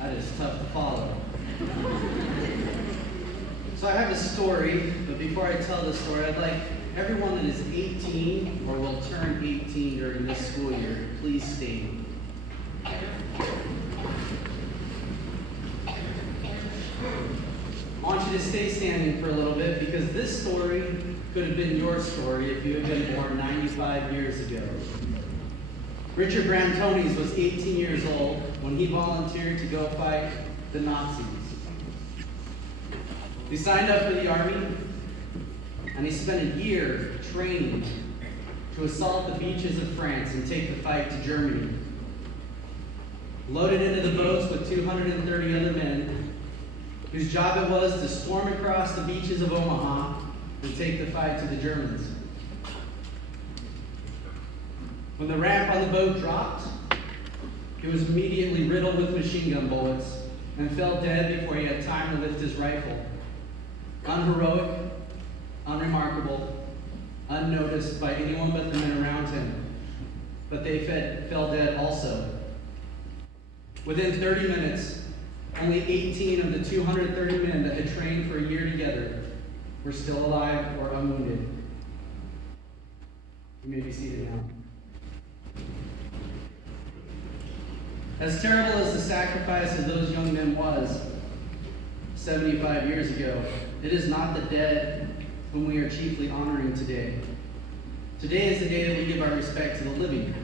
That is tough to follow. So I have a story, but before I tell the story, I'd like everyone that is 18 or will turn 18 during this school year, please stand. I want you to stay standing for a little bit because this story could have been your story if you had been born 95 years ago. Richard Brantones was 18 years old when he volunteered to go fight the Nazis. He signed up for the army, and he spent a year training to assault the beaches of France and take the fight to Germany. Loaded into the boats with 230 other men, whose job it was to storm across the beaches of Omaha and take the fight to the Germans. When the ramp on the boat dropped, he was immediately riddled with machine gun bullets and fell dead before he had time to lift his rifle. Unheroic, unremarkable, unnoticed by anyone but the men around him. But they fell dead also. Within 30 minutes, only 18 of the 230 men that had trained for a year together were still alive or unwounded. You may be seated now. As terrible as the sacrifice of those young men was 75 years ago, it is not the dead whom we are chiefly honoring today. Today is the day that we give our respect to the living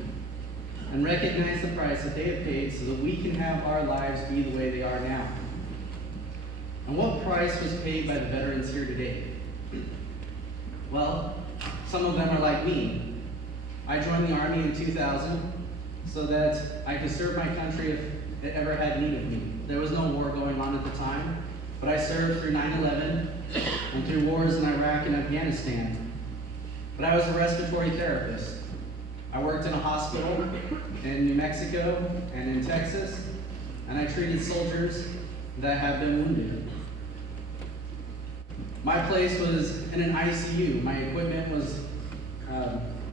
and recognize the price that they have paid so that we can have our lives be the way they are now. And what price was paid by the veterans here today? Well, some of them are like me. I joined the Army in 2000 so that I could serve my country if it ever had need of me. There was no war going on at the time, but I served through 9/11 and through wars in Iraq and Afghanistan. But I was a respiratory therapist. I worked in a hospital in New Mexico and in Texas, and I treated soldiers that had been wounded. My place was in an ICU. My equipment was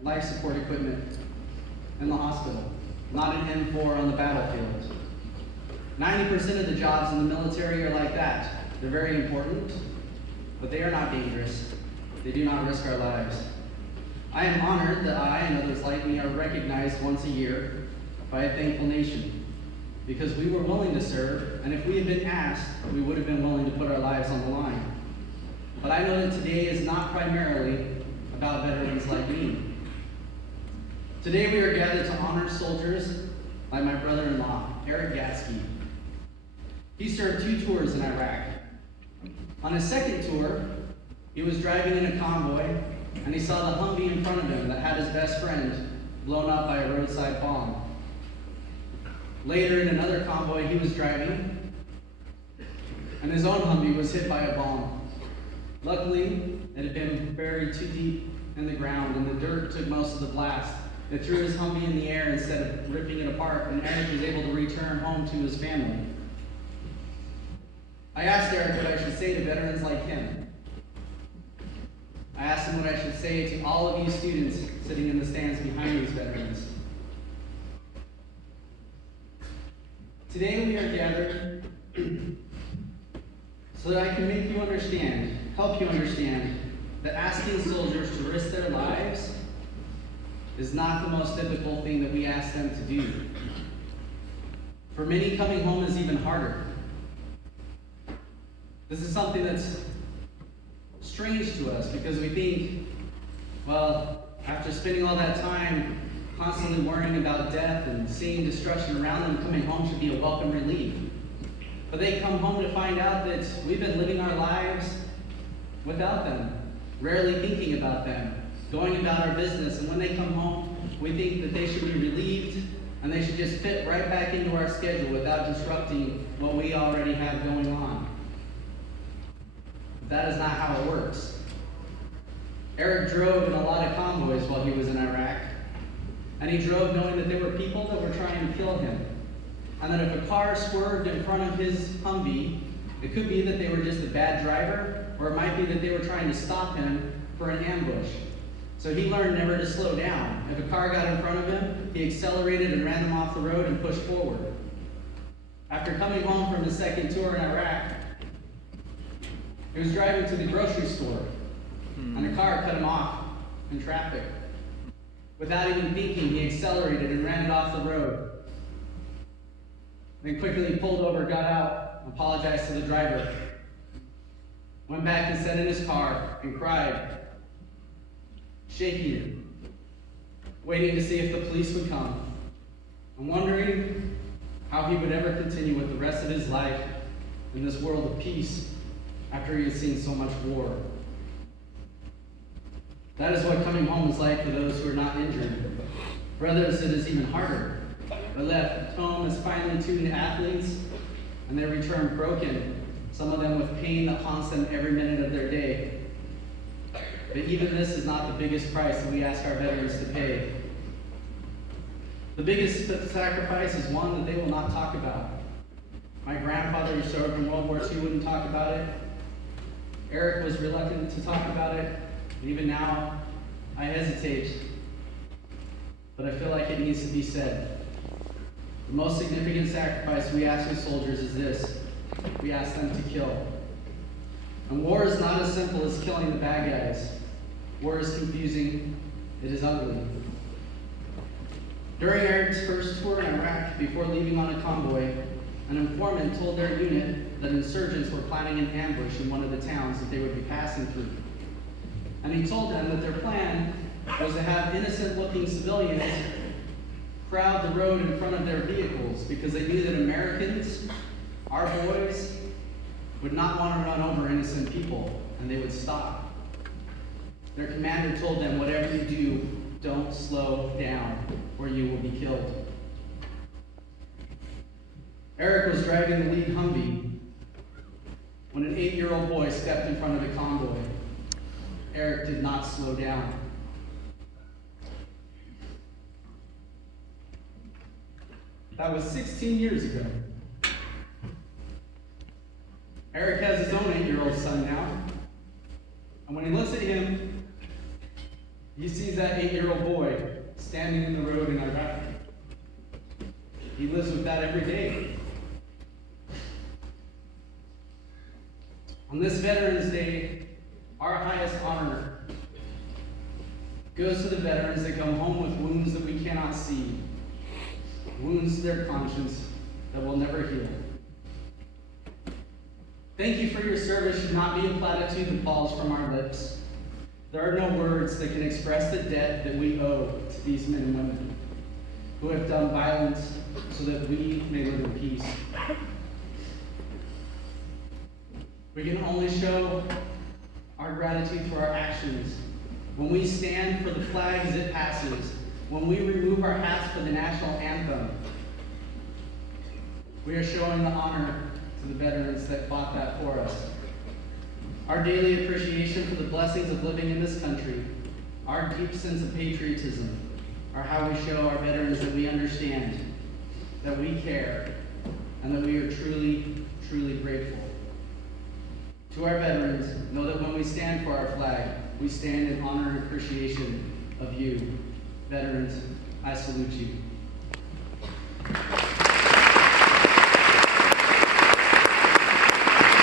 life support equipment in the hospital, not an M4 on the battlefield. 90% of the jobs in the military are like that. They're very important, but they are not dangerous. They do not risk our lives. I am honored that I and others like me are recognized once a year by a thankful nation because we were willing to serve, and if we had been asked, we would have been willing to put our lives on the line. But I know that today is not primarily about veterans like me. Today we are gathered to honor soldiers like my brother-in-law, Eric Gatsky. He served 2 tours in Iraq. On his second tour, he was driving in a convoy and he saw the Humvee in front of him that had his best friend blown up by a roadside bomb. Later in another convoy he was driving and his own Humvee was hit by a bomb. Luckily, it had been buried too deep in the ground and the dirt took most of the blast. It threw his Humvee in the air instead of ripping it apart, and Eric was able to return home to his family. I asked Eric what I should say to veterans like him. I asked him what I should say to all of you students sitting in the stands behind these veterans. Today we are gathered so that I can make you understand, help you understand, that asking soldiers to risk their lives is not the most difficult thing that we ask them to do. For many, coming home is even harder. This is something that's strange to us because we think, well, after spending all that time constantly worrying about death and seeing destruction around them, coming home should be a welcome relief. But they come home to find out that we've been living our lives without them, rarely thinking about them, going about our business, and when they come home, we think that they should be relieved and they should just fit right back into our schedule without disrupting what we already have going on. But that is not how it works. Eric drove in a lot of convoys while he was in Iraq, and he drove knowing that there were people that were trying to kill him, and that if a car swerved in front of his Humvee, it could be that they were just a bad driver, or it might be that they were trying to stop him for an ambush. So he learned never to slow down. If a car got in front of him, he accelerated and ran them off the road and pushed forward. After coming home from his second tour in Iraq, he was driving to the grocery store, and a car cut him off in traffic. Without even thinking, he accelerated and ran it off the road. Then quickly pulled over, got out, apologized to the driver, went back and sat in his car and cried, shaking it, waiting to see if the police would come, and wondering how he would ever continue with the rest of his life in this world of peace after he had seen so much war. That is what coming home is like for those who are not injured. For others, it is even harder. They're left home as finely tuned athletes, and they return broken, some of them with pain that haunts them every minute of their day. But even this is not the biggest price that we ask our veterans to pay. The biggest sacrifice is one that they will not talk about. My grandfather, who served in World War II, wouldn't talk about it. Eric was reluctant to talk about it, and even now, I hesitate. But I feel like it needs to be said. The most significant sacrifice we ask of soldiers is this: we ask them to kill. And war is not as simple as killing the bad guys. War is confusing. It is ugly. During Eric's first tour in Iraq, before leaving on a convoy, an informant told their unit that insurgents were planning an ambush in one of the towns that they would be passing through. And he told them that their plan was to have innocent-looking civilians crowd the road in front of their vehicles because they knew that Americans, our boys, would not want to run over innocent people, and they would stop. Their commander told them, whatever you do, don't slow down, or you will be killed. Eric was driving the lead Humvee when an 8-year-old boy stepped in front of the convoy. Eric did not slow down. That was 16 years ago. Eric has his own 8-year-old son now. And when he looks at him, he sees that 8-year-old boy standing in the road in Iraq. He lives with that every day. On this Veterans Day, our highest honor goes to the veterans that come home with wounds that we cannot see, wounds to their conscience that will never heal. Thank you for your service should not be a platitude that falls from our lips. There are no words that can express the debt that we owe to these men and women who have done violence so that we may live in peace. We can only show our gratitude for our actions when we stand for the flag as it passes, when we remove our hats for the national anthem. We are showing the honor to the veterans that fought that for us. Our daily appreciation for the blessings of living in this country, our deep sense of patriotism, are how we show our veterans that we understand, that we care, and that we are truly, truly grateful. To our veterans, know that when we stand for our flag, we stand in honor and appreciation of you. Veterans, I salute you.